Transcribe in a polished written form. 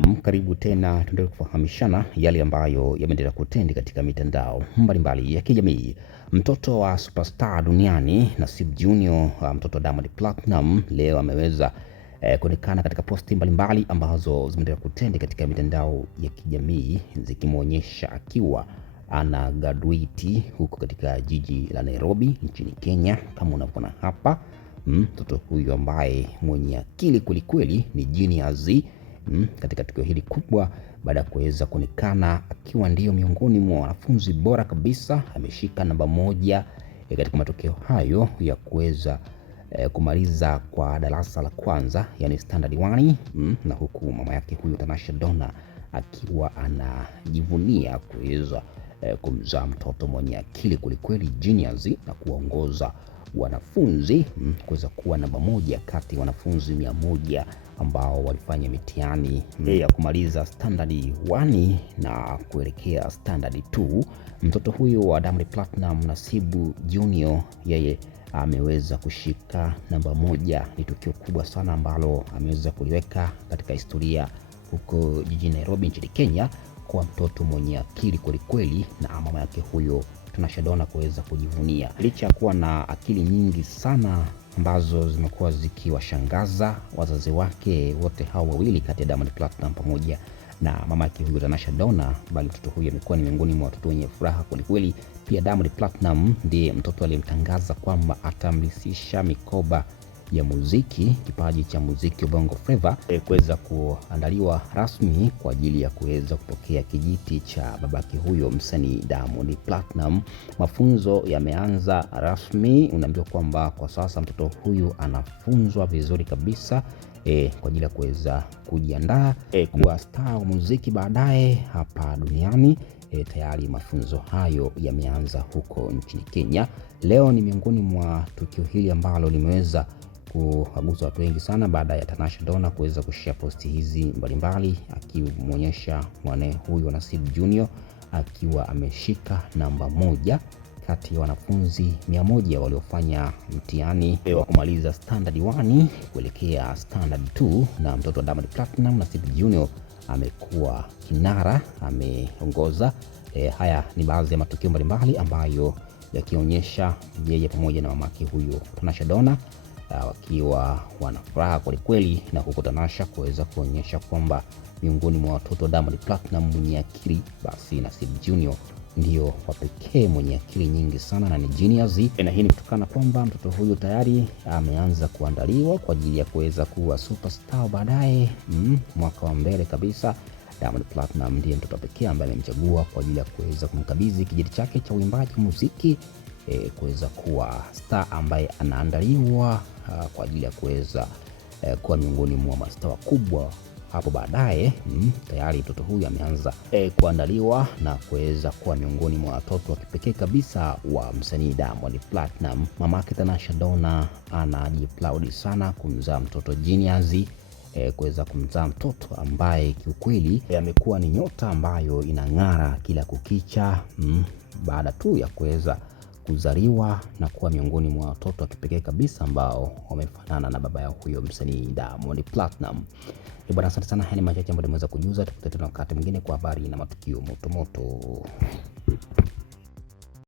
Naam, karibu tena tuendelee kufahamishana yale ambayo yameendelea kutendi katika mitandao mbalimbali ya kijamii. Mtoto wa superstar duniani Nasib Junior, mtoto wa Diamond Platinum, leo ameweza kuonekana katika posti mbalimbali ambazo zimeendelea kutendi katika mitandao ya kijamii zikimuonyesha akiwa ana graduate huko katika jiji la Nairobi nchini Kenya. Kama unavyoona hapa, mtoto huyu ambaye mwenye akili kwelikweli ni genius katika tukio hili kubwa, baada ya kuweza kuonekana akiwa ndio miongoni mwa wanafunzi bora kabisa. Ameshika namba moja katika matokeo hayo ya kuweza kumaliza kwa darasa la kwanza, yani standard 1, na huku mama yake huyu Tanasha Donna akiwa anajivunia kuweza kumzaa mtoto mwenye akili kwelikweli, genius, na kuongoza wanafunzi kuweza kuwa namba moja kati ya wanafunzi 100 ambao walifanya mitihani ya kumaliza standard 1 na kuelekea standard 2. Mtoto huyu wa Diamond Platinum, Nasibu Junior, yeye ameweza kushika namba moja. Ni tukio kubwa sana ambalo ameweza kuliweka katika historia huko jijini Nairobi nchini Kenya, kwa mtoto mwenye akili kwelikweli na mama yake huyo Tanasha Donna kuweza kujivunia. Licha ya kuwa na akili nyingi sana ambazo zimekuwa zikiwashangaza wazazi wake wote hao wawili, kati ya Diamond Platinum pamoja na mama yake huyo Tanasha Donna, bali mtoto huyo amekuwa ni miongoni mwa watoto wenye furaha kwelikweli. Pia Diamond Platinum ndiye mtoto aliyemtangaza kwamba atamlisisha mikoba ya muziki, kipaji cha muziki wa Bongo Flava, kuweza kuandaliwa rasmi kwa ajili ya kuweza kupokea kijiti cha babake huyo msanii Diamond Platinum. Mafunzo yameanza rasmi. Unaambiwa kwamba kwa sasa mtoto huyu anafunzwa vizuri kabisa kwa ajili ya kuweza kujiandaa kuwa star wa muziki baadaye hapa duniani. Tayari mafunzo hayo yameanza huko nchini Kenya. Leo ni miongoni mwa tukio hili ambalo limeweza kuwagusa watu wengi sana, baada ya Tanasha Donna kuweza kushare posti hizi mbalimbali akimuonyesha mwanae huyu Nasib Junior akiwa ameshika namba moja kati ya wanafunzi 100 waliofanya mtihani wa kumaliza standard 1 kuelekea standard 2. Na mtoto wa Diamond Platinum, Nasib Junior, amekuwa kinara, ameongoza. Haya ni baadhi ya matukio mbalimbali ambayo yakionyesha yeye pamoja na mamake huyo Tanasha Donna wakiwa wanafuraha kwelikweli, na huko Tanasha kuweza kuonyesha kwamba miongoni mwa watoto wa Diamond Platinum mwenye akili, basi Nasib Junior ndio wa pekee mwenye akili nyingi sana na ni genius. Na hii ni kutokana kwamba mtoto huyu tayari ameanza kuandaliwa kwa ajili ya kuweza kuwa superstar baadaye, mwaka wa mbele kabisa. Diamond Platinum ndiye mtoto pekee ambaye amemchagua kwa ajili ya kuweza kumkabidhi kijiti chake cha uimbaji muziki, kuweza kuwa star ambaye anaandaliwa kwa ajili ya kuweza kuwa miongoni mwa mastaa wakubwa hapo baadaye. Tayari mtoto huyu ameanza kuandaliwa na kuweza kuwa miongoni mwa watoto wa kipekee kabisa wa msanii Diamond Platinum. Mamake Tanasha Donna anajiplaudi sana kumzaa mtoto genius, kuweza kumzaa mtoto ambaye kiukweli amekuwa ni nyota ambayo inang'ara kila kukicha, baada tu ya kuweza kuzaliwa na kuwa miongoni mwa watoto wa kipekee kabisa ambao wamefanana na baba yao huyo msanii Diamond Platinum. Bwana, asante sana. Haya ni machache ambayo nimeweza kujuza. Tukutane tena wakati mwingine kwa habari na matukio moto moto.